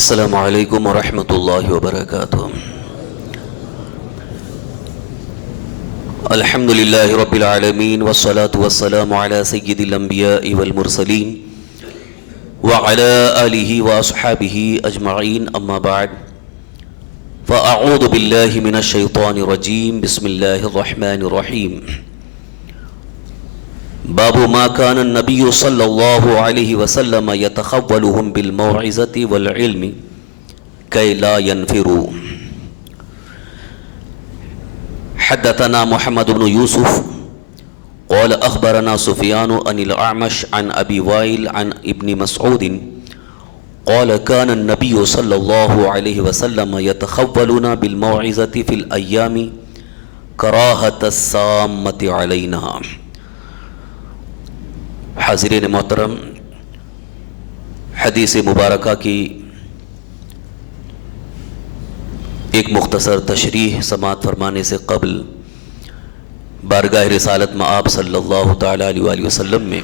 السلام علیکم ورحمۃ اللہ وبرکاتہ۔ الحمد للہ رب العالمین والصلاة والسلام علی سید الانبیاء والمرسلین وعلی آلہ واصحابہ اجمعین، اما بعد فاعوذ باللہ من الشیطان الرجیم، بسم اللہ الرحمن الرحیم۔ باب ما كان النبي صلى الله عليه وسلم يتخولهم بالموعظة والعلم كي لا ينفروا۔ حدثنا محمد بن يوسف قال أخبرنا سفيان عن الأعمش عن أبي وائل عن ابن مسعود قال كان النبي صلى الله عليه وسلم يتخولنا بالموعظة في الأيام كراهة السامة علينا۔ حاضرین محترم، حدیث مبارکہ کی ایک مختصر تشریح سماعت فرمانے سے قبل بارگاہ رسالت مآب صلی اللہ تعالیٰ علیہ وآلہ وسلم میں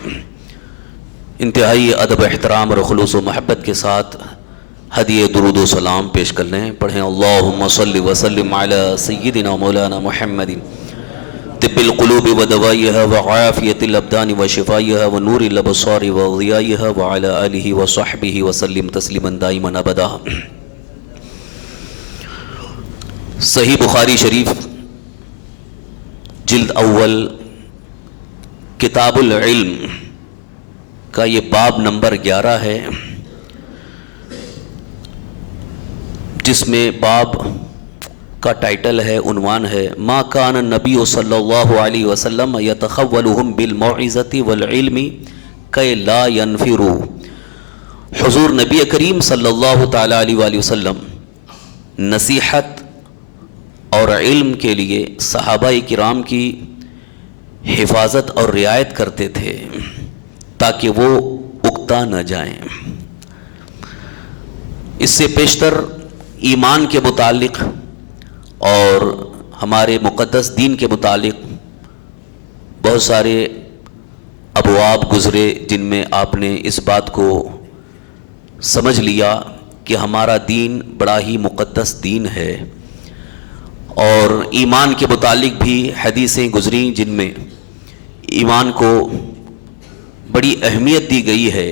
انتہائی ادب احترام اور خلوص و محبت کے ساتھ ہدیہ درود و سلام پیش کر لیں۔ پڑھیں اللہم صلی وسلم علی سیدنا مولانا محمد طب القلوب ودوائها وعافیت الابدان وشفائها ونور الابصار وضیائها وعلى آلہ وصحبہ وسلم تسلیما دائما ابدا۔ صحیح بخاری شریف جلد اول کتاب العلم کا یہ باب نمبر 11 ہے، جس میں باب کا ٹائٹل ہے، عنوان ہے ما کان النبی صلی اللہ علیہ وسلم یتخولہم بالموعظۃ والعلم کی لا ینفروا۔ حضور نبی کریم صلی اللہ تعالی علیہ وآلہ وسلم نصیحت اور علم کے لیے صحابہ کرام کی حفاظت اور رعایت کرتے تھے تاکہ وہ اکتا نہ جائیں۔ اس سے پیشتر ایمان کے متعلق اور ہمارے مقدس دین کے متعلق بہت سارے ابواب گزرے، جن میں آپ نے اس بات کو سمجھ لیا کہ ہمارا دین بڑا ہی مقدس دین ہے، اور ایمان کے متعلق بھی حدیثیں گزریں جن میں ایمان کو بڑی اہمیت دی گئی ہے۔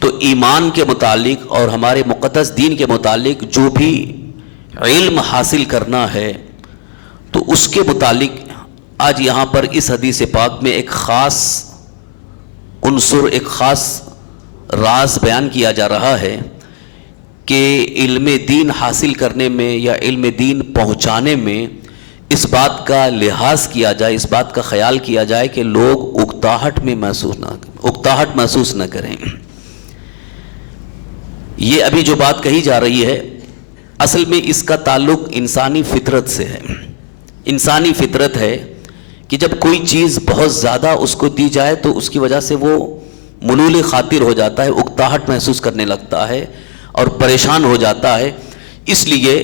تو ایمان کے متعلق اور ہمارے مقدس دین کے متعلق جو بھی علم حاصل کرنا ہے، تو اس کے متعلق آج یہاں پر اس حدیث پاک میں ایک خاص عنصر، ایک خاص راز بیان کیا جا رہا ہے کہ علم دین حاصل کرنے میں یا علم دین پہنچانے میں اس بات کا لحاظ کیا جائے، اس بات کا خیال کیا جائے کہ لوگ اکتاہٹ محسوس نہ کریں۔ یہ ابھی جو بات کہی جا رہی ہے، اصل میں اس کا تعلق انسانی فطرت سے ہے۔ انسانی فطرت ہے کہ جب کوئی چیز بہت زیادہ اس کو دی جائے تو اس کی وجہ سے وہ ملول خاطر ہو جاتا ہے، اکتاہٹ محسوس کرنے لگتا ہے اور پریشان ہو جاتا ہے، اس لیے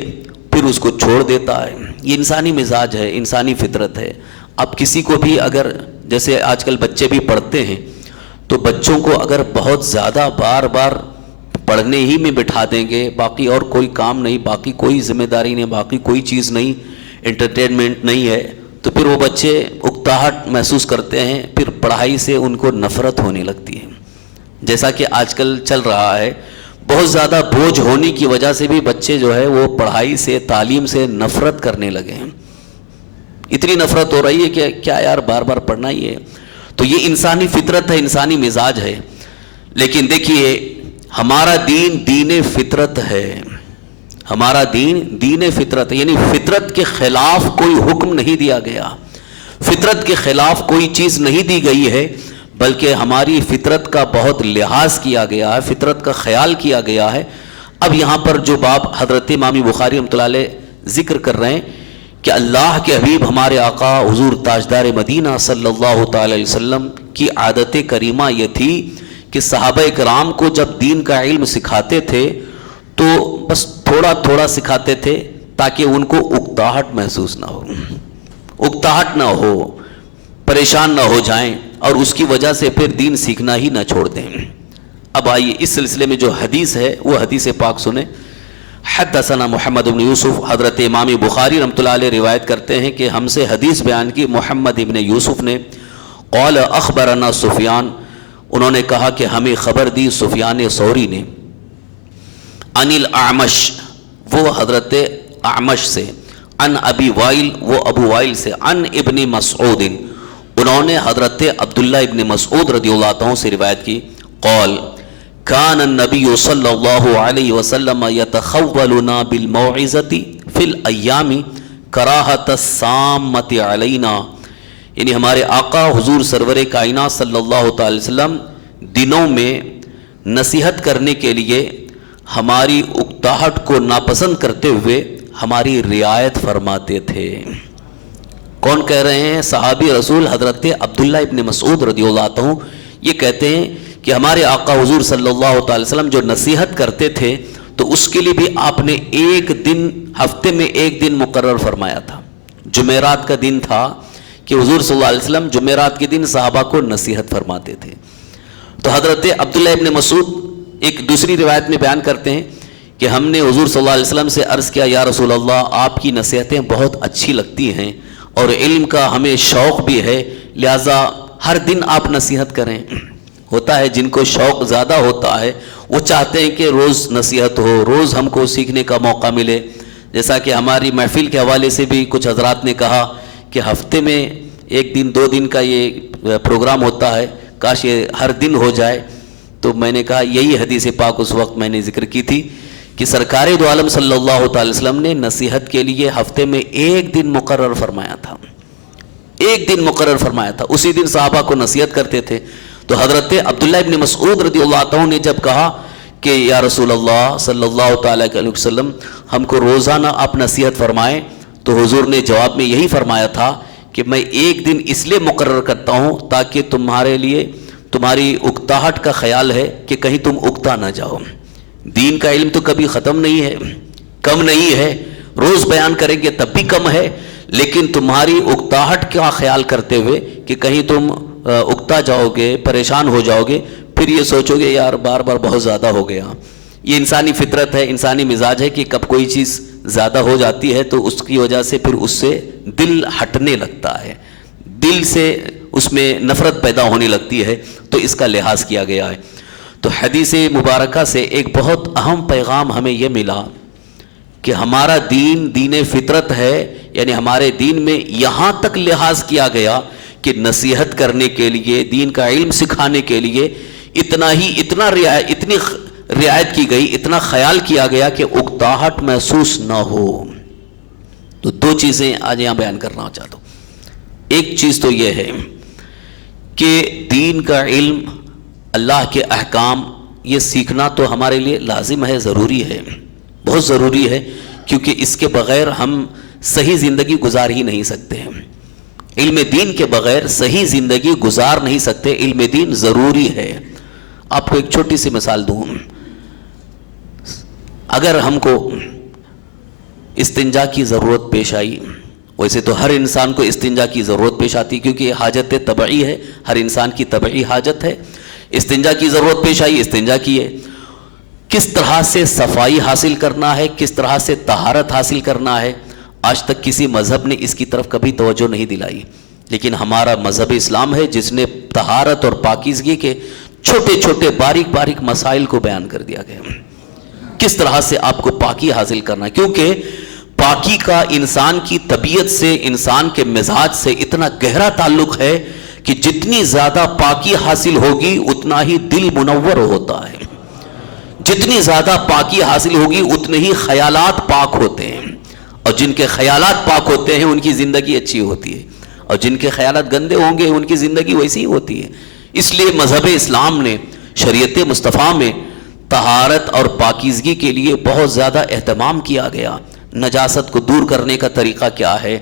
پھر اس کو چھوڑ دیتا ہے۔ یہ انسانی مزاج ہے، انسانی فطرت ہے۔ اب کسی کو بھی اگر، جیسے آج کل بچے بھی پڑھتے ہیں، تو بچوں کو اگر بہت زیادہ بار بار پڑھنے ہی میں بٹھا دیں گے، باقی اور کوئی کام نہیں، باقی کوئی ذمہ داری نہیں، باقی کوئی چیز نہیں، انٹرٹینمنٹ نہیں ہے، تو پھر وہ بچے اکتاہٹ محسوس کرتے ہیں، پھر پڑھائی سے ان کو نفرت ہونے لگتی ہے۔ جیسا کہ آج کل چل رہا ہے، بہت زیادہ بوجھ ہونے کی وجہ سے بھی بچے جو ہے وہ پڑھائی سے، تعلیم سے نفرت کرنے لگے ہیں۔ اتنی نفرت ہو رہی ہے کہ کیا یار بار بار پڑھنا ہی ہے۔ تو یہ انسانی فطرت ہے، انسانی مزاج ہے۔ لیکن دیکھیے، ہمارا دین دین فطرت ہے، ہمارا دین دین فطرت ہے، یعنی فطرت کے خلاف کوئی حکم نہیں دیا گیا، فطرت کے خلاف کوئی چیز نہیں دی گئی ہے، بلکہ ہماری فطرت کا بہت لحاظ کیا گیا ہے، فطرت کا خیال کیا گیا ہے۔ اب یہاں پر جو باب حضرت امام بخاری رحمۃ اللہ علیہ ذکر کر رہے ہیں کہ اللہ کے حبیب ہمارے آقا حضور تاجدار مدینہ صلی اللہ تعالی علیہ وسلم کی عادت کریمہ یہ تھی کہ صحابہ کرام کو جب دین کا علم سکھاتے تھے تو بس تھوڑا تھوڑا سکھاتے تھے تاکہ ان کو اکتاہٹ محسوس نہ ہو، اکتاہٹ نہ ہو، پریشان نہ ہو جائیں اور اس کی وجہ سے پھر دین سیکھنا ہی نہ چھوڑ دیں۔ اب آئیے اس سلسلے میں جو حدیث ہے وہ حدیث پاک سنیں. حدثنا محمد بن یوسف، حضرت امام بخاری رحمۃ اللہ علیہ روایت کرتے ہیں کہ ہم سے حدیث بیان کی محمد ابن یوسف نے. قال اخبرنا سفیان، انہوں نے کہا کہ ہمیں خبر دی سفیان ثوری نے. عن الاعمش، وہ حضرت اعمش سے. عن ابی وائل، وہ ابو وائل سے. عن ابن مسعود، انہوں نے حضرت عبداللہ ابن مسعود رضی اللہ عنہ سے روایت کی. قال کان النبی صلی اللہ علیہ وسلم یتخولنا بالموعظۃ فی الایام کراہۃ الصامۃ علینا، یعنی ہمارے آقا حضور سرور کائنات صلی اللہ تعالی وسلم دنوں میں نصیحت کرنے کے لیے ہماری اکتاہٹ کو ناپسند کرتے ہوئے ہماری رعایت فرماتے تھے. کون کہہ رہے ہیں؟ صحابی رسول حضرت عبداللہ ابن مسعود رضی اللہ عنہ یہ کہتے ہیں کہ ہمارے آقا حضور صلی اللہ تعالی وسلم جو نصیحت کرتے تھے تو اس کے لیے بھی آپ نے ایک دن، ہفتے میں ایک دن مقرر فرمایا تھا. جمعرات کا دن تھا کہ حضور صلی اللہ علیہ وسلم جمعرات کے دن صحابہ کو نصیحت فرماتے تھے. تو حضرت عبداللہ ابن مسعود ایک دوسری روایت میں بیان کرتے ہیں کہ ہم نے حضور صلی اللہ علیہ وسلم سے عرض کیا، یا رسول اللہ آپ کی نصیحتیں بہت اچھی لگتی ہیں اور علم کا ہمیں شوق بھی ہے، لہٰذا ہر دن آپ نصیحت کریں. ہوتا ہے جن کو شوق زیادہ ہوتا ہے وہ چاہتے ہیں کہ روز نصیحت ہو، روز ہم کو سیکھنے کا موقع ملے. جیسا کہ ہماری محفل کے حوالے سے بھی کچھ حضرات نے کہا کہ ہفتے میں ایک دن 2 دن کا یہ پروگرام ہوتا ہے، کاش یہ ہر دن ہو جائے. تو میں نے کہا یہی حدیث پاک اس وقت میں نے ذکر کی تھی کہ سرکار دو عالم صلی اللہ تعالی وسلم نے نصیحت کے لیے ہفتے میں ایک دن مقرر فرمایا تھا، ایک دن مقرر فرمایا تھا، اسی دن صحابہ کو نصیحت کرتے تھے. تو حضرت عبداللہ ابن مسعود رضی اللہ عنہ نے جب کہا کہ یا رسول اللہ صلی اللہ تعالیٰ علیہ وسلم ہم کو روزانہ آپ نصیحت فرمائیں، تو حضور نے جواب میں یہی فرمایا تھا کہ میں ایک دن اس لیے مقرر کرتا ہوں تاکہ تمہارے لیے تمہاری اکتاہٹ کا خیال ہے کہ کہیں تم اکتا نہ جاؤ. دین کا علم تو کبھی ختم نہیں ہے، کم نہیں ہے، روز بیان کریں گے تب بھی کم ہے، لیکن تمہاری اکتاہٹ کا خیال کرتے ہوئے کہ کہیں تم اکتا جاؤ گے، پریشان ہو جاؤ گے، پھر یہ سوچو گے یار بار بار بہت زیادہ ہو گیا. یہ انسانی فطرت ہے، انسانی مزاج ہے کہ کب کوئی چیز زیادہ ہو جاتی ہے تو اس کی وجہ سے پھر اس سے دل ہٹنے لگتا ہے، دل سے اس میں نفرت پیدا ہونے لگتی ہے. تو اس کا لحاظ کیا گیا ہے. تو حدیث مبارکہ سے ایک بہت اہم پیغام ہمیں یہ ملا کہ ہمارا دین دین فطرت ہے، یعنی ہمارے دین میں یہاں تک لحاظ کیا گیا کہ نصیحت کرنے کے لیے، دین کا علم سکھانے کے لیے اتنی رعایت کی گئی، اتنا خیال کیا گیا کہ اکتاہٹ محسوس نہ ہو. تو 2 چیزیں آج یہاں بیان کرنا چاہتا ہوں. ایک چیز تو یہ ہے کہ دین کا علم، اللہ کے احکام، یہ سیکھنا تو ہمارے لیے لازم ہے، ضروری ہے، بہت ضروری ہے، کیونکہ اس کے بغیر ہم صحیح زندگی گزار ہی نہیں سکتے ہیں. علم دین کے بغیر صحیح زندگی گزار نہیں سکتے. علم دین ضروری ہے. آپ کو ایک چھوٹی سی مثال دوں. اگر ہم کو استنجا کی ضرورت پیش آئی، ویسے تو ہر انسان کو استنجا کی ضرورت پیش آتی کیونکہ یہ حاجت طبعی ہے، ہر انسان کی طبعی حاجت ہے. استنجا کی ضرورت پیش آئی، استنجا کیے. کس طرح سے صفائی حاصل کرنا ہے، کس طرح سے طہارت حاصل کرنا ہے، آج تک کسی مذہب نے اس کی طرف کبھی توجہ نہیں دلائی. لیکن ہمارا مذہب اسلام ہے جس نے طہارت اور پاکیزگی کے چھوٹے چھوٹے باریک باریک مسائل کو بیان کر دیا گیا. کس طرح سے آپ کو پاکی حاصل کرنا ہے، کیونکہ پاکی کا انسان کی طبیعت سے، انسان کے مزاج سے اتنا گہرا تعلق ہے کہ جتنی زیادہ پاکی حاصل ہوگی اتنا ہی دل منور ہوتا ہے، جتنی زیادہ پاکی حاصل ہوگی اتنے ہی خیالات پاک ہوتے ہیں، اور جن کے خیالات پاک ہوتے ہیں ان کی زندگی اچھی ہوتی ہے، اور جن کے خیالات گندے ہوں گے ان کی زندگی ویسی ہی ہوتی ہے. اس لیے مذہب اسلام نے شریعت مصطفیٰ میں طہارت اور پاکیزگی کے لیے بہت زیادہ اہتمام کیا گیا. نجاست کو دور کرنے کا طریقہ کیا ہے،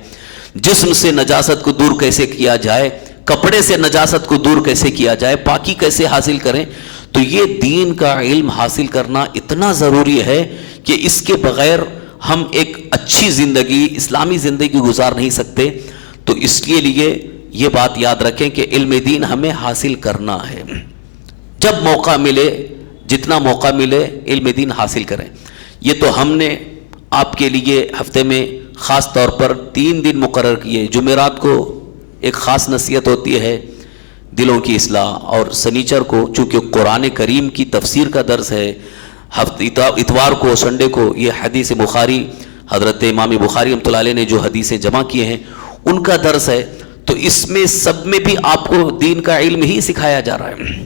جسم سے نجاست کو دور کیسے کیا جائے، کپڑے سے نجاست کو دور کیسے کیا جائے، پاکی کیسے حاصل کریں. تو یہ دین کا علم حاصل کرنا اتنا ضروری ہے کہ اس کے بغیر ہم ایک اچھی زندگی، اسلامی زندگی گزار نہیں سکتے. تو اس کے لیے یہ بات یاد رکھیں کہ علم دین ہمیں حاصل کرنا ہے. جب موقع ملے جتنا موقع ملے علم دین حاصل کریں. یہ تو ہم نے آپ کے لیے ہفتے میں خاص طور پر 3 دن مقرر کیے. جمعرات کو ایک خاص نصیحت ہوتی ہے دلوں کی اصلاح، اور سنیچر کو چونکہ قرآن کریم کی تفسیر کا درس ہے، اتوار کو سنڈے کو یہ حدیث بخاری، حضرت امام بخاری رحمۃ اللہ علیہ نے جو حدیثیں جمع کیے ہیں ان کا درس ہے. تو اس میں سب میں بھی آپ کو دین کا علم ہی سکھایا جا رہا ہے.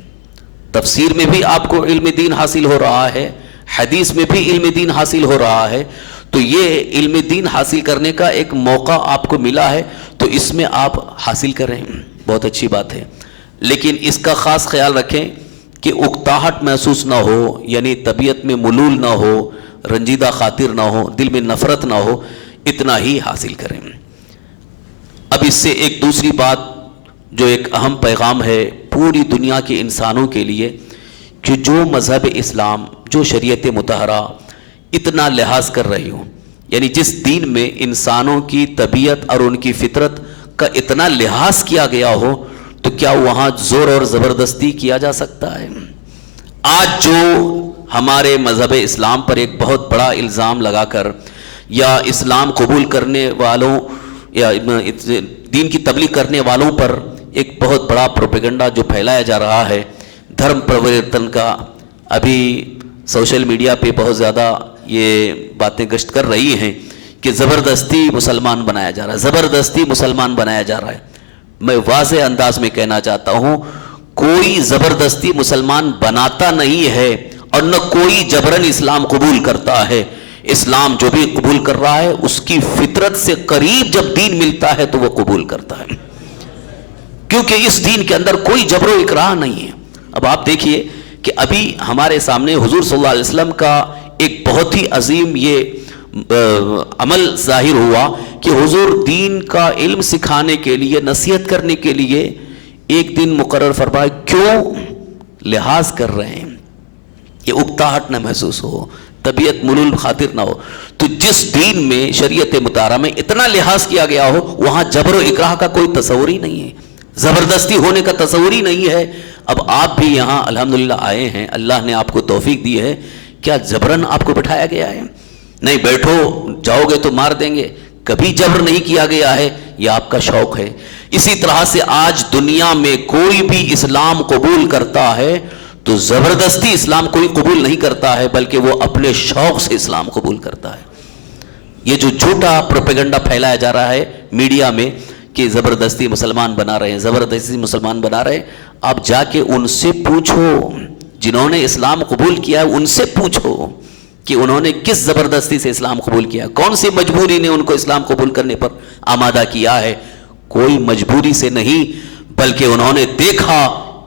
تفسیر میں بھی آپ کو علم دین حاصل ہو رہا ہے، حدیث میں بھی علم دین حاصل ہو رہا ہے. تو یہ علم دین حاصل کرنے کا ایک موقع آپ کو ملا ہے، تو اس میں آپ حاصل کریں، بہت اچھی بات ہے. لیکن اس کا خاص خیال رکھیں کہ اکتاہٹ محسوس نہ ہو، یعنی طبیعت میں ملول نہ ہو، رنجیدہ خاطر نہ ہو، دل میں نفرت نہ ہو، اتنا ہی حاصل کریں. اب اس سے ایک دوسری بات جو ایک اہم پیغام ہے پوری دنیا کے انسانوں کے لیے، کہ جو مذہب اسلام، جو شریعت مطہرہ اتنا لحاظ کر رہی ہوں، یعنی جس دین میں انسانوں کی طبیعت اور ان کی فطرت کا اتنا لحاظ کیا گیا ہو، تو کیا وہاں زور اور زبردستی کیا جا سکتا ہے؟ آج جو ہمارے مذہب اسلام پر ایک بہت بڑا الزام لگا کر، یا اسلام قبول کرنے والوں یا دین کی تبلیغ کرنے والوں پر ایک بہت بڑا پروپیگنڈا جو پھیلایا جا رہا ہے دھرم پرورتن کا، ابھی سوشل میڈیا پہ بہت زیادہ یہ باتیں گشت کر رہی ہیں کہ زبردستی مسلمان بنایا جا رہا ہے، زبردستی مسلمان بنایا جا رہا ہے. میں واضح انداز میں کہنا چاہتا ہوں، کوئی زبردستی مسلمان بناتا نہیں ہے، اور نہ کوئی جبرن اسلام قبول کرتا ہے. اسلام جو بھی قبول کر رہا ہے اس کی فطرت سے قریب جب دین ملتا ہے تو وہ قبول کرتا ہے، کیونکہ اس دین کے اندر کوئی جبر و اکراہ نہیں ہے. اب آپ دیکھیے کہ ابھی ہمارے سامنے حضور صلی اللہ علیہ وسلم کا ایک بہت ہی عظیم یہ عمل ظاہر ہوا کہ حضور دین کا علم سکھانے کے لیے، نصیحت کرنے کے لیے ایک دن مقرر فرمائے. کیوں؟ لحاظ کر رہے ہیں، یہ اکتاہٹ نہ محسوس ہو، طبیعت ملول خاطر نہ ہو. تو جس دین میں شریعت مطہرہ میں اتنا لحاظ کیا گیا ہو، وہاں جبر و اکراہ کا کوئی تصور ہی نہیں ہے، زبردستی ہونے کا تصور ہی نہیں ہے. اب آپ بھی یہاں الحمدللہ آئے ہیں، اللہ نے آپ کو توفیق دی ہے، کیا جبرن آپ کو بٹھایا گیا ہے؟ نہیں، بیٹھو، جاؤ گے تو مار دیں گے، کبھی جبر نہیں کیا گیا ہے، یہ آپ کا شوق ہے. اسی طرح سے آج دنیا میں کوئی بھی اسلام قبول کرتا ہے تو زبردستی اسلام کوئی قبول نہیں کرتا ہے، بلکہ وہ اپنے شوق سے اسلام قبول کرتا ہے. یہ جو جھوٹا پروپیگنڈا پھیلایا جا رہا ہے میڈیا میں کہ زبردستی مسلمان بنا رہے ہیں، زبردستی مسلمان بنا رہے ہیں، آپ جا کے ان سے پوچھو جنہوں نے اسلام قبول کیا ہے، ان سے پوچھو کہ انہوں نے کس زبردستی سے اسلام قبول کیا، کون سی مجبوری نے ان کو اسلام قبول کرنے پر آمادہ کیا ہے. کوئی مجبوری سے نہیں، بلکہ انہوں نے دیکھا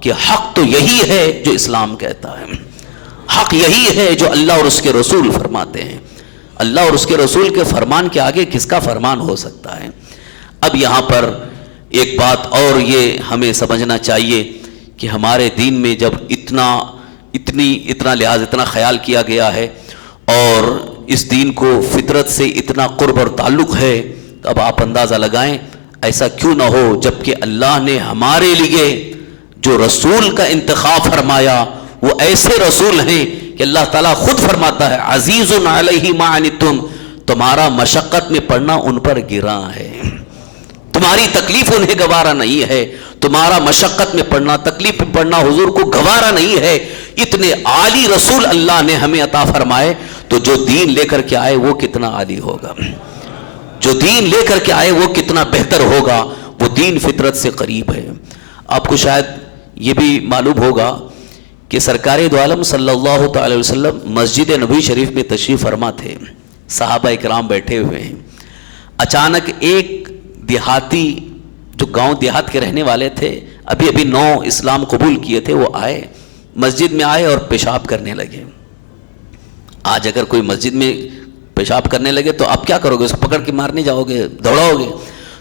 کہ حق تو یہی ہے جو اسلام کہتا ہے، حق یہی ہے جو اللہ اور اس کے رسول فرماتے ہیں. اللہ اور اس کے رسول کے فرمان کے آگے کس کا فرمان ہو سکتا ہے؟ اب یہاں پر ایک بات اور یہ ہمیں سمجھنا چاہیے کہ ہمارے دین میں جب اتنا لحاظ، اتنا خیال کیا گیا ہے، اور اس دین کو فطرت سے اتنا قرب اور تعلق ہے، تو اب آپ اندازہ لگائیں ایسا کیوں نہ ہو جبکہ اللہ نے ہمارے لیے جو رسول کا انتخاب فرمایا وہ ایسے رسول ہیں کہ اللہ تعالیٰ خود فرماتا ہے عزیز علیہ ما عنتم، تمہارا مشقت میں پڑنا ان پر گراں ہے، تمہاری تکلیف انہیں گوارا نہیں ہے، تمہارا مشقت میں پڑنا، تکلیف میں پڑنا حضور کو گوارا نہیں ہے. اتنے عالی رسول اللہ نے ہمیں عطا فرمائے، تو جو دین لے کر کے آئے وہ کتنا عالی ہوگا، جو دین لے کر کے آئے وہ کتنا بہتر ہوگا. وہ دین فطرت سے قریب ہے. آپ کو شاید یہ بھی معلوم ہوگا کہ سرکار دو عالم صلی اللہ تعالی وسلم مسجد نبوی شریف میں تشریف فرما تھے، صحابہ اکرام بیٹھے ہوئے ہیں. اچانک ایک دیہاتی جو گاؤں دیہات کے رہنے والے تھے، ابھی نو اسلام قبول کیے تھے، وہ آئے مسجد میں، آئے اور پیشاب کرنے لگے. آج اگر کوئی مسجد میں پیشاب کرنے لگے تو آپ کیا کرو گے؟ اس کو پکڑ کے مارنے جاؤ گے، دوڑاؤ گے؟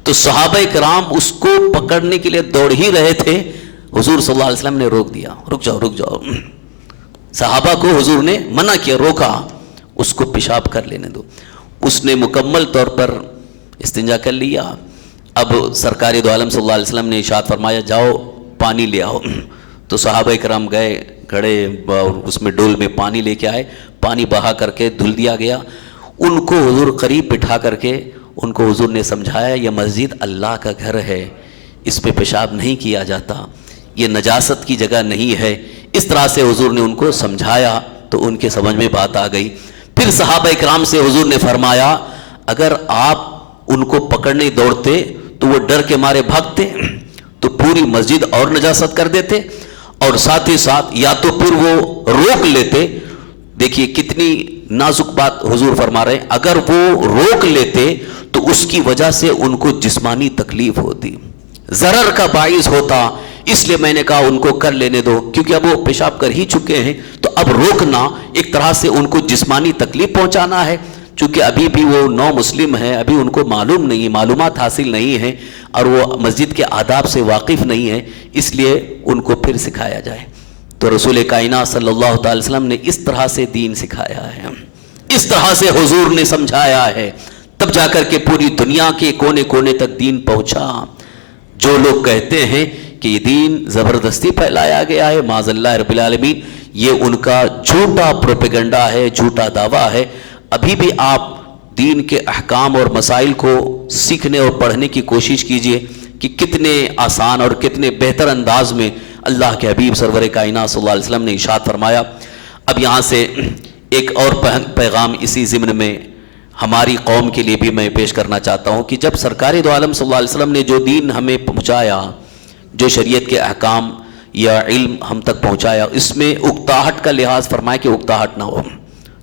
تو صحابہ کرام اس کو پکڑنے کے لیے دوڑ ہی رہے تھے، حضور صلی اللہ علیہ وسلم نے روک دیا، رک جاؤ. صحابہ کو حضور نے منع کیا، روکا، اس کو پیشاب کر لینے دو. اس نے مکمل طور پر استنجا کر لیا. اب سرکار دو عالم صلی اللہ علیہ وسلم نے ارشاد فرمایا جاؤ پانی لے آؤ. تو صحابہ کرام گئے، گھڑے اور اس میں ڈول میں پانی لے کے آئے, پانی بہا کر کے دھل دیا گیا. ان کو حضور قریب بٹھا کر کے ان کو حضور نے سمجھایا یہ مسجد اللہ کا گھر ہے, اس پہ پیشاب نہیں کیا جاتا, یہ نجاست کی جگہ نہیں ہے. اس طرح سے حضور نے ان کو سمجھایا تو ان کے سمجھ میں بات آ گئی. پھر صحابہ اکرام سے حضور نے فرمایا اگر آپ ان کو پکڑنے دوڑتے تو وہ ڈر کے مارے بھاگتے تو پوری مسجد اور نجاست کر دیتے, اور ساتھ ہی ساتھ یا تو پھر وہ روک لیتے. دیکھیے کتنی نازک بات حضور فرما رہے ہیں, اگر وہ روک لیتے تو اس کی وجہ سے ان کو جسمانی تکلیف ہوتی, ضرر کا باعث ہوتا. اس لیے میں نے کہا ان کو کر لینے دو, کیونکہ اب وہ پیشاب کر ہی چکے ہیں, تو اب روکنا ایک طرح سے ان کو جسمانی تکلیف پہنچانا ہے. چونکہ ابھی بھی وہ نو مسلم ہیں, ابھی ان کو معلوم نہیں, معلومات حاصل نہیں ہیں, اور وہ مسجد کے آداب سے واقف نہیں ہیں, اس لیے ان کو پھر سکھایا جائے. تو رسول کائنات صلی اللہ تعالی وسلم نے اس طرح سے دین سکھایا ہے, اس طرح سے حضور نے سمجھایا ہے, تب جا کر کے پوری دنیا کے کونے کونے تک دین پہنچا. جو لوگ کہتے ہیں کہ یہ دین زبردستی پھیلایا گیا ہے, معاذ اللہ رب العالمین, یہ ان کا جھوٹا پروپیگنڈا ہے, جھوٹا دعویٰ ہے. ابھی بھی آپ دین کے احکام اور مسائل کو سیکھنے اور پڑھنے کی کوشش کیجئے کہ کتنے آسان اور کتنے بہتر انداز میں اللہ کے حبیب سرور کائنات صلی اللہ علیہ وسلم نے ارشاد فرمایا. اب یہاں سے ایک اور پیغام اسی ضمن میں ہماری قوم کے لیے بھی میں پیش کرنا چاہتا ہوں کہ جب سرکار دو عالم صلی اللہ علیہ وسلم نے جو دین ہمیں پہنچایا, جو شریعت کے احکام یا علم ہم تک پہنچایا, اس میں اکتاہٹ کا لحاظ فرمائے کہ اکتاہٹ نہ ہو.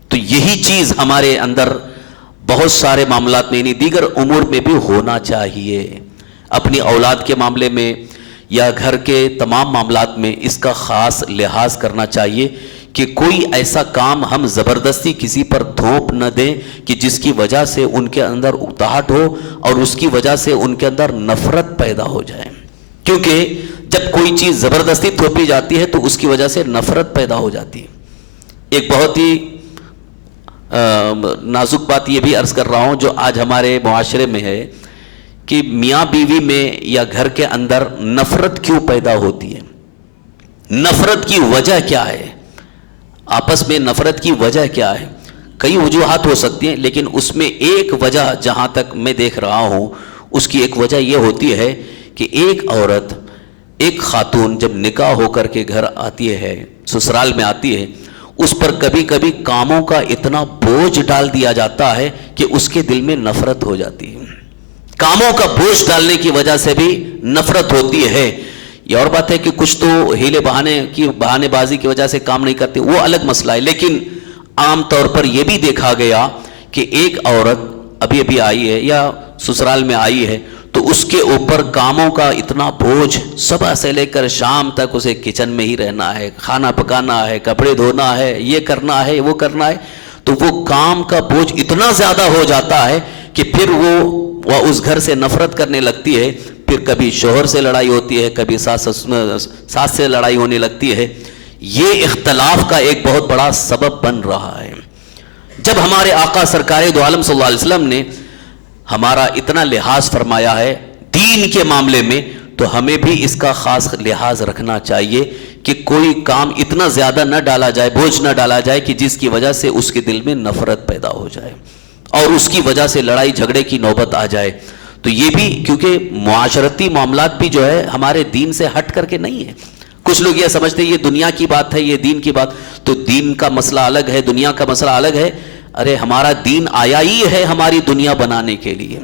تو یہی چیز ہمارے اندر بہت سارے معاملات میں, یعنی دیگر امور میں بھی ہونا چاہیے. اپنی اولاد کے معاملے میں یا گھر کے تمام معاملات میں اس کا خاص لحاظ کرنا چاہیے کہ کوئی ایسا کام ہم زبردستی کسی پر تھوپ نہ دیں کہ جس کی وجہ سے ان کے اندر اکتاہٹ ہو اور اس کی وجہ سے ان کے اندر نفرت پیدا ہو جائے. کیونکہ جب کوئی چیز زبردستی تھوپی جاتی ہے تو اس کی وجہ سے نفرت پیدا ہو جاتی ہے. ایک بہت ہی نازک بات یہ بھی عرض کر رہا ہوں جو آج ہمارے معاشرے میں ہے کہ میاں بیوی میں یا گھر کے اندر نفرت کیوں پیدا ہوتی ہے, نفرت کی وجہ کیا ہے, آپس میں نفرت کی وجہ کیا ہے. کئی وجوہات ہو سکتی ہیں, لیکن اس میں ایک وجہ جہاں تک میں دیکھ رہا ہوں اس کی ایک وجہ یہ ہوتی ہے کہ ایک عورت, ایک خاتون جب نکاح ہو کر کے گھر آتی ہے, سسرال میں آتی ہے, اس پر کبھی کبھی کاموں کا اتنا بوجھ ڈال دیا جاتا ہے کہ اس کے دل میں نفرت ہو جاتی ہے. کاموں کا بوجھ ڈالنے کی وجہ سے بھی نفرت ہوتی ہے. یہ اور بات ہے کہ کچھ تو ہیلے بہانے بازی کی وجہ سے کام نہیں کرتے, وہ الگ مسئلہ ہے. لیکن عام طور پر یہ بھی دیکھا گیا کہ ایک عورت ابھی ابھی آئی ہے یا سسرال میں آئی ہے تو اس کے اوپر کاموں کا اتنا بوجھ, صبح سے لے کر شام تک اسے کچن میں ہی رہنا ہے, کھانا پکانا ہے, کپڑے دھونا ہے, یہ کرنا ہے, وہ کرنا ہے. تو وہ کام کا بوجھ اتنا زیادہ ہو جاتا ہے کہ پھر وہ اس گھر سے نفرت کرنے لگتی ہے. پھر کبھی شوہر سے لڑائی ہوتی ہے, کبھی ساس سے لڑائی ہونے لگتی ہے. یہ اختلاف کا ایک بہت بڑا سبب بن رہا ہے. جب ہمارے آقا سرکار دو عالم صلی اللہ علیہ وسلم نے ہمارا اتنا لحاظ فرمایا ہے دین کے معاملے میں, تو ہمیں بھی اس کا خاص لحاظ رکھنا چاہیے کہ کوئی کام اتنا زیادہ نہ ڈالا جائے, بوجھ نہ ڈالا جائے کہ جس کی وجہ سے اس کے دل میں نفرت پیدا ہو جائے اور اس کی وجہ سے لڑائی جھگڑے کی نوبت آ جائے. تو یہ بھی کیونکہ معاشرتی معاملات بھی جو ہے ہمارے دین سے ہٹ کر کے نہیں ہے. کچھ لوگ یہ سمجھتے ہیں یہ دنیا کی بات ہے, یہ دین کی بات, تو دین کا مسئلہ الگ ہے, دنیا کا مسئلہ الگ ہے. ارے ہمارا دین آیا ہی ہے ہماری دنیا بنانے کے لیے,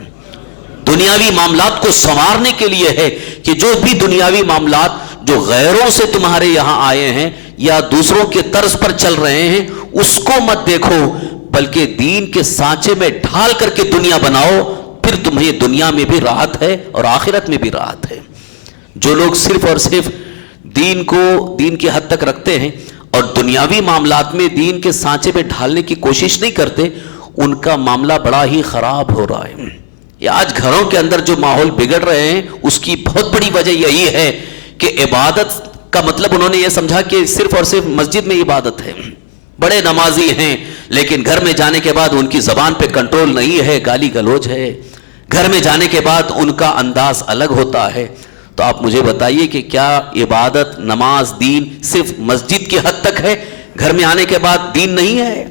دنیاوی معاملات کو سنوارنے کے لیے ہے کہ جو بھی دنیاوی معاملات جو غیروں سے تمہارے یہاں آئے ہیں یا دوسروں کے طرز پر چل رہے ہیں اس کو مت دیکھو, بلکہ دین کے سانچے میں ڈھال کر کے دنیا بناؤ, پھر تمہیں دنیا میں بھی راحت ہے اور آخرت میں بھی راحت ہے. جو لوگ صرف اور صرف دین کو دین کی حد تک رکھتے ہیں اور دنیاوی معاملات میں دین کے سانچے میں ڈھالنے کی کوشش نہیں کرتے, ان کا معاملہ بڑا ہی خراب ہو رہا ہے. یہ آج گھروں کے اندر جو ماحول بگڑ رہے ہیں اس کی بہت بڑی وجہ یہی ہے کہ عبادت کا مطلب انہوں نے یہ سمجھا کہ صرف اور صرف مسجد میں عبادت ہے. بڑے نمازی ہیں لیکن گھر میں جانے کے بعد ان کی زبان پہ کنٹرول نہیں ہے, گالی گلوچ ہے. گھر میں جانے کے بعد ان کا انداز الگ ہوتا ہے. تو آپ مجھے بتائیے کہ کیا عبادت، نماز، دین صرف مسجد کی حد تک ہے؟ گھر میں آنے کے بعد دین نہیں ہے؟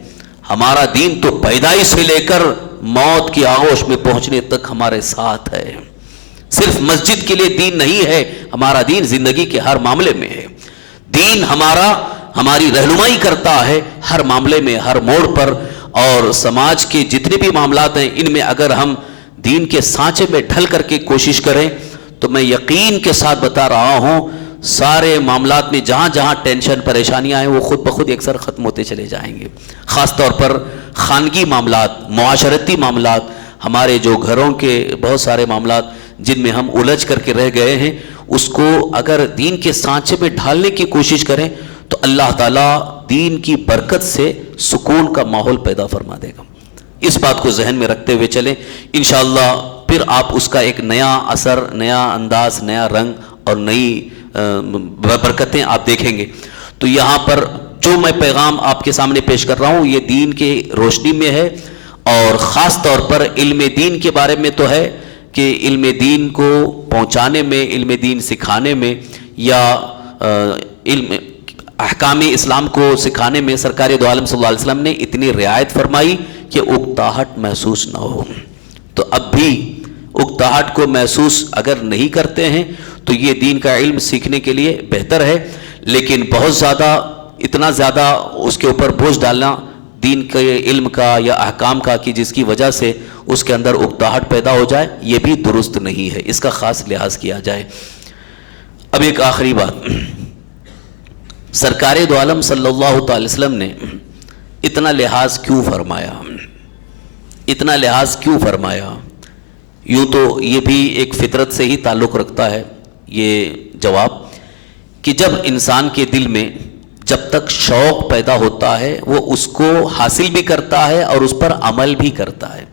ہمارا دین تو پیدائش سے لے کر موت کی آغوش میں پہنچنے تک ہمارے ساتھ ہے. صرف مسجد کے لیے دین نہیں ہے، ہمارا دین زندگی کے ہر معاملے میں ہے. دین ہماری رہنمائی کرتا ہے ہر معاملے میں، ہر موڑ پر. اور سماج کے جتنے بھی معاملات ہیں ان میں اگر ہم دین کے سانچے میں ڈھل کر کے کوشش کریں تو میں یقین کے ساتھ بتا رہا ہوں سارے معاملات میں جہاں جہاں ٹینشن پریشانیاں ہیں وہ خود بخود یکسر ختم ہوتے چلے جائیں گے. خاص طور پر خانگی معاملات، معاشرتی معاملات، ہمارے جو گھروں کے بہت سارے معاملات جن میں ہم الجھ کر کے رہ گئے ہیں، اس کو اگر دین کے سانچے میں ڈھالنے کی کوشش کریں تو اللہ تعالیٰ دین کی برکت سے سکون کا ماحول پیدا فرما دے گا. اس بات کو ذہن میں رکھتے ہوئے چلیں، انشاءاللہ پھر آپ اس کا ایک نیا اثر، نیا انداز، نیا رنگ اور نئی برکتیں آپ دیکھیں گے. تو یہاں پر جو میں پیغام آپ کے سامنے پیش کر رہا ہوں یہ دین کے روشنی میں ہے، اور خاص طور پر علم دین کے بارے میں تو ہے کہ علم دین کو پہنچانے میں، علم دین سکھانے میں یا علم احکام اسلام کو سکھانے میں سرکار دو عالم صلی اللہ علیہ وسلم نے اتنی رعایت فرمائی کہ اکتاہٹ محسوس نہ ہو. تو اب بھی اکتاہٹ کو محسوس اگر نہیں کرتے ہیں تو یہ دین کا علم سیکھنے کے لیے بہتر ہے، لیکن بہت زیادہ، اتنا زیادہ اس کے اوپر بوجھ ڈالنا دین کے علم کا یا احکام کا کہ جس کی وجہ سے اس کے اندر اکتاہٹ پیدا ہو جائے، یہ بھی درست نہیں ہے. اس کا خاص لحاظ کیا جائے. اب ایک آخری بات، سرکار دو عالم صلی اللہ تعالی وسلم نے اتنا لحاظ کیوں فرمایا؟ اتنا لحاظ کیوں فرمایا؟ یوں تو یہ بھی ایک فطرت سے ہی تعلق رکھتا ہے یہ جواب، کہ جب انسان کے دل میں جب تک شوق پیدا ہوتا ہے وہ اس کو حاصل بھی کرتا ہے اور اس پر عمل بھی کرتا ہے،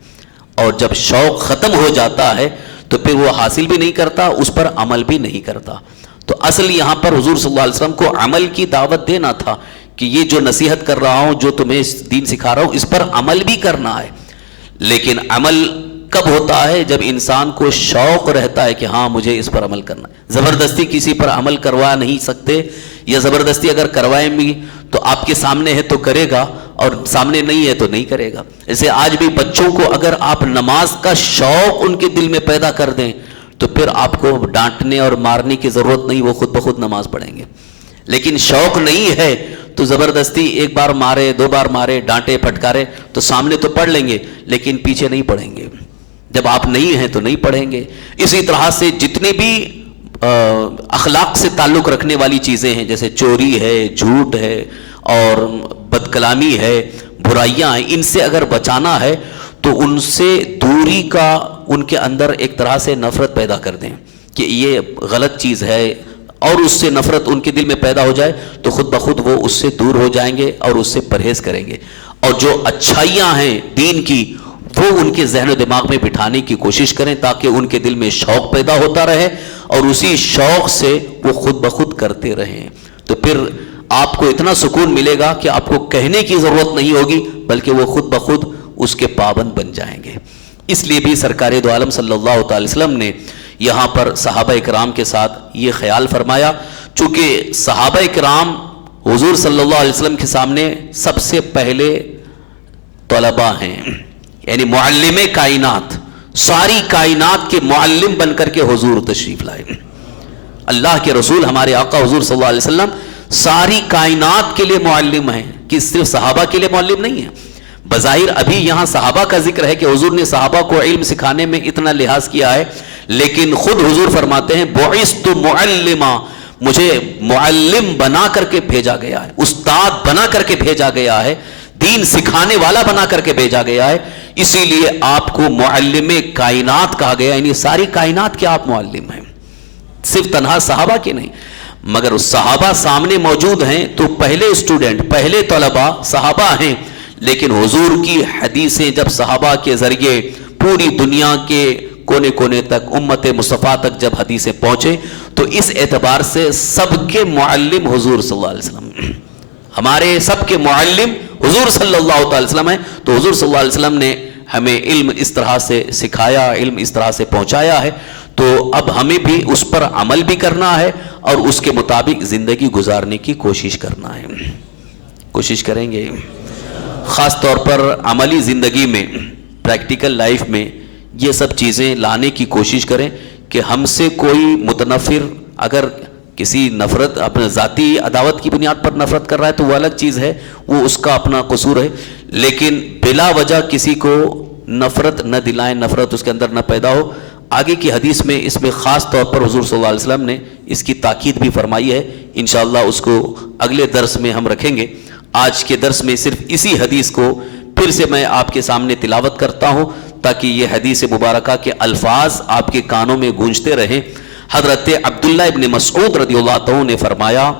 اور جب شوق ختم ہو جاتا ہے تو پھر وہ حاصل بھی نہیں کرتا، اس پر عمل بھی نہیں کرتا. تو اصل یہاں پر حضور صلی اللہ علیہ وسلم کو عمل کی دعوت دینا تھا کہ یہ جو نصیحت کر رہا ہوں، جو تمہیں دین سکھا رہا ہوں، اس پر عمل بھی کرنا ہے. لیکن عمل کب ہوتا ہے؟ جب انسان کو شوق رہتا ہے کہ ہاں مجھے اس پر عمل کرنا ہے. زبردستی کسی پر عمل کروا نہیں سکتے، یا زبردستی اگر کروائیں بھی تو آپ کے سامنے ہے تو کرے گا اور سامنے نہیں ہے تو نہیں کرے گا. جیسے آج بھی بچوں کو اگر آپ نماز کا شوق ان کے دل میں پیدا کر دیں تو پھر آپ کو ڈانٹنے اور مارنے کی ضرورت نہیں، وہ خود بخود نماز پڑھیں گے. لیکن شوق نہیں ہے تو زبردستی ایک بار مارے، دو بار مارے، ڈانٹے پھٹکارے تو سامنے تو پڑھ لیں گے لیکن پیچھے نہیں پڑھیں گے. جب آپ نہیں ہیں تو نہیں پڑھیں گے. اسی طرح سے جتنے بھی اخلاق سے تعلق رکھنے والی چیزیں ہیں، جیسے چوری ہے، جھوٹ ہے اور بد کلامی ہے، برائیاں ہیں، ان سے اگر بچانا ہے تو ان سے دوری کا ان کے اندر ایک طرح سے نفرت پیدا کر دیں کہ یہ غلط چیز ہے، اور اس سے نفرت ان کے دل میں پیدا ہو جائے تو خود بخود وہ اس سے دور ہو جائیں گے اور اس سے پرہیز کریں گے. اور جو اچھائیاں ہیں دین کی وہ ان کے ذہن و دماغ میں بٹھانے کی کوشش کریں تاکہ ان کے دل میں شوق پیدا ہوتا رہے اور اسی شوق سے وہ خود بخود کرتے رہیں. تو پھر آپ کو اتنا سکون ملے گا کہ آپ کو کہنے کی ضرورت نہیں ہوگی بلکہ وہ خود بخود اس کے پابند بن جائیں گے. اس لیے بھی سرکار دو عالم صلی اللہ تعالی وسلم نے یہاں پر صحابہ اکرام کے ساتھ یہ خیال فرمایا، چونکہ صحابہ اکرام حضور صلی اللہ علیہ وسلم کے سامنے سب سے پہلے طلباء ہیں، یعنی معلم کائنات، ساری کائنات کے معلم بن کر کے حضور تشریف لائے. اللہ کے رسول ہمارے آقا حضور صلی اللہ علیہ وسلم ساری کائنات کے لیے معلم ہیں، کہ صرف صحابہ کے لیے معلم نہیں ہیں. بظاہر ابھی یہاں صحابہ کا ذکر ہے کہ حضور نے صحابہ کو علم سکھانے میں اتنا لحاظ کیا ہے، لیکن خود حضور فرماتے ہیں بعثت معلما، مجھے معلم بنا کر کے بھیجا گیا ہے، استاد بنا کر کے بھیجا گیا ہے، دین سکھانے والا بنا کر کے بھیجا گیا ہے. اسی لیے آپ کو معلم کائنات کہا گیا، یعنی ساری کائنات کے آپ معلم ہیں، صرف تنہا صحابہ کے نہیں. مگر صحابہ سامنے موجود ہیں تو پہلے اسٹوڈنٹ، پہلے طلباء صحابہ ہیں، لیکن حضور کی حدیثیں جب صحابہ کے ذریعے پوری دنیا کے کونے کونے تک، امت مصطفیٰ تک جب حدیثیں پہنچے تو اس اعتبار سے سب کے معلم حضور صلی اللہ علیہ وسلم، ہمارے سب کے معلم حضور صلی اللہ علیہ وسلم ہیں. تو حضور صلی اللہ علیہ وسلم نے ہمیں علم اس طرح سے سکھایا، علم اس طرح سے پہنچایا ہے. تو اب ہمیں بھی اس پر عمل بھی کرنا ہے اور اس کے مطابق زندگی گزارنے کی کوشش کرنا ہے. کوشش کریں گے خاص طور پر عملی زندگی میں، پریکٹیکل لائف میں یہ سب چیزیں لانے کی کوشش کریں کہ ہم سے کوئی متنفر اگر کسی نفرت اپنے ذاتی عداوت کی بنیاد پر نفرت کر رہا ہے تو وہ الگ چیز ہے، وہ اس کا اپنا قصور ہے، لیکن بلا وجہ کسی کو نفرت نہ دلائیں، نفرت اس کے اندر نہ پیدا ہو. آگے کی حدیث میں اس میں خاص طور پر حضور صلی اللہ علیہ وسلم نے اس کی تاکید بھی فرمائی ہے. انشاءاللہ اس کو اگلے درس میں ہم رکھیں گے. آج کے درس میں صرف اسی حدیث کو پھر سے میں آپ کے سامنے تلاوت کرتا ہوں تاکہ یہ حدیث مبارکہ کے الفاظ آپ کے کانوں میں گونجتے رہیں. حضرت عبداللہ ابن مسعود رضی اللہ عنہ نے فرمایا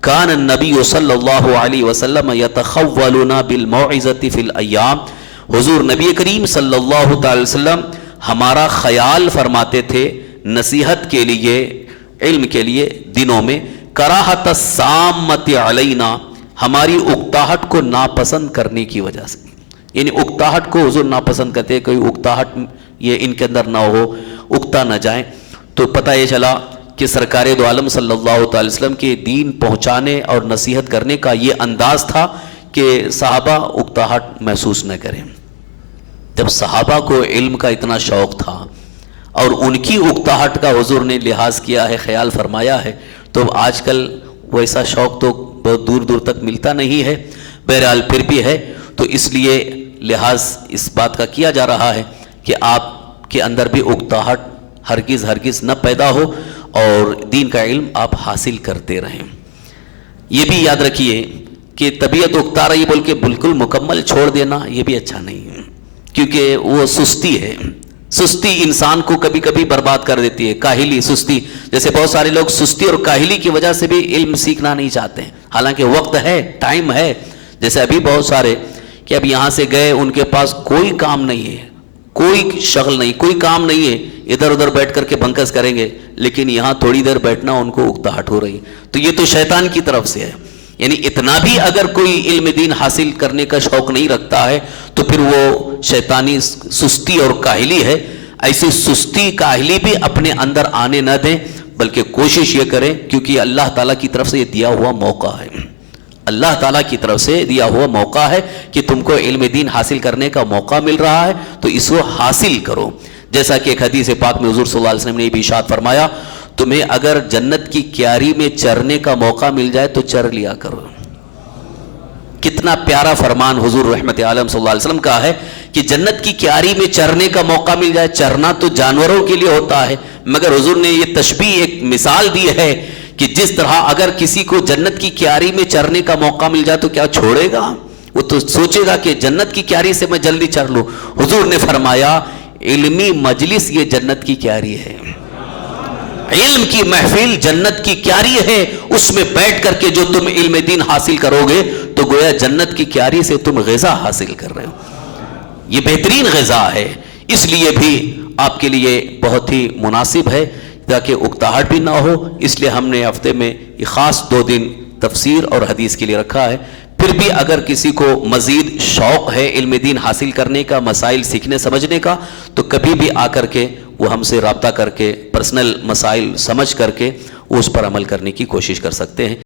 کان النبی صلی اللہ علیہ وسلم یتخولنا بالموعظۃ فی الایام. حضور نبی کریم صلی اللہ تعالی وسلم ہمارا خیال فرماتے تھے نصیحت کے لیے، علم کے لیے دنوں میں، کراہت السامۃ علینا، ہماری اکتاہٹ کو ناپسند کرنے کی وجہ سے. یعنی اکتاہٹ کو حضور ناپسند کرتے، کوئی اکتاہٹ یہ ان کے اندر نہ ہو، اکتا نہ جائیں. تو پتہ یہ چلا کہ سرکار دو عالم صلی اللہ تعالی وسلم کے دین پہنچانے اور نصیحت کرنے کا یہ انداز تھا کہ صحابہ اکتاہٹ محسوس نہ کریں. جب صحابہ کو علم کا اتنا شوق تھا اور ان کی اکتاہٹ کا حضور نے لحاظ کیا ہے، خیال فرمایا ہے، تو آج کل ویسا شوق تو بہت دور دور تک ملتا نہیں ہے. بہرحال پھر بھی ہے، تو اس لیے لحاظ اس بات کا کیا جا رہا ہے کہ آپ کے اندر بھی اکتاہٹ ہرگز نہ پیدا ہو اور دین کا علم آپ حاصل کرتے رہیں. یہ بھی یاد رکھیے کہ طبیعت اکتا رہی بول کے بالکل مکمل چھوڑ دینا یہ بھی اچھا نہیں ہے، کیونکہ وہ سستی ہے. سستی انسان کو کبھی کبھی برباد کر دیتی ہے. کاہلی، سستی، جیسے بہت سارے لوگ سستی اور کاہلی کی وجہ سے بھی علم سیکھنا نہیں چاہتے ہیں، حالانکہ وقت ہے، ٹائم ہے. جیسے ابھی بہت سارے کہ اب یہاں سے گئے، ان کے پاس کوئی کام نہیں ہے، کوئی شغل نہیں، کوئی کام نہیں ہے، ادھر ادھر بیٹھ کر کے بنکس کریں گے، لیکن یہاں تھوڑی دیر بیٹھنا ان کو اکتاہٹ ہو رہی. تو یہ تو شیطان کی طرف سے ہے. یعنی اتنا بھی اگر کوئی علم دین حاصل کرنے کا شوق نہیں رکھتا ہے تو پھر وہ شیطانی سستی اور کاہلی ہے. ایسی سستی کاہلی بھی اپنے اندر آنے نہ دیں، بلکہ کوشش یہ کریں، کیونکہ اللہ تعالیٰ کی طرف سے یہ دیا ہوا موقع ہے. اللہ تعالیٰ کی طرف سے دیا ہوا موقع ہے کہ تم کو علم دین حاصل کرنے کا موقع مل رہا ہے، تو اس کو حاصل کرو. جیسا کہ ایک حدیث پاک میں حضور صلی اللہ علیہ وسلم نے بھی ارشاد فرمایا تمہیں اگر جنت کی کیاری میں چرنے کا موقع مل جائے تو چر لیا کرو. کتنا پیارا فرمان حضور رحمت عالم صلی اللہ علیہ وسلم کا ہے کہ جنت کی کیاری میں چرنے کا موقع مل جائے. چرنا تو جانوروں کے لیے ہوتا ہے، مگر حضور نے یہ تشبیہ، ایک مثال دی ہے کہ جس طرح اگر کسی کو جنت کی کیاری میں چرنے کا موقع مل جائے تو کیا چھوڑے گا؟ وہ تو سوچے گا کہ جنت کی کیاری سے میں جلدی چر لوں. حضور نے فرمایا علمی مجلس یہ جنت کی کیاری ہے، علم کی محفل جنت کی کیاری ہے. اس میں بیٹھ کر کے جو تم علم دین حاصل کرو گے تو گویا جنت کی کیاری سے تم غذا حاصل کر رہے ہو. یہ بہترین غذا ہے، اس لیے بھی آپ کے لیے بہت ہی مناسب ہے تاکہ اکتاہٹ بھی نہ ہو. اس لیے ہم نے ہفتے میں یہ خاص 2 دن تفسیر اور حدیث کے لیے رکھا ہے. پھر بھی اگر کسی کو مزید شوق ہے علم دین حاصل کرنے کا، مسائل سیکھنے سمجھنے کا، تو کبھی بھی آ کر کے وہ ہم سے رابطہ کر کے پرسنل مسائل سمجھ کر کے وہ اس پر عمل کرنے کی کوشش کر سکتے ہیں.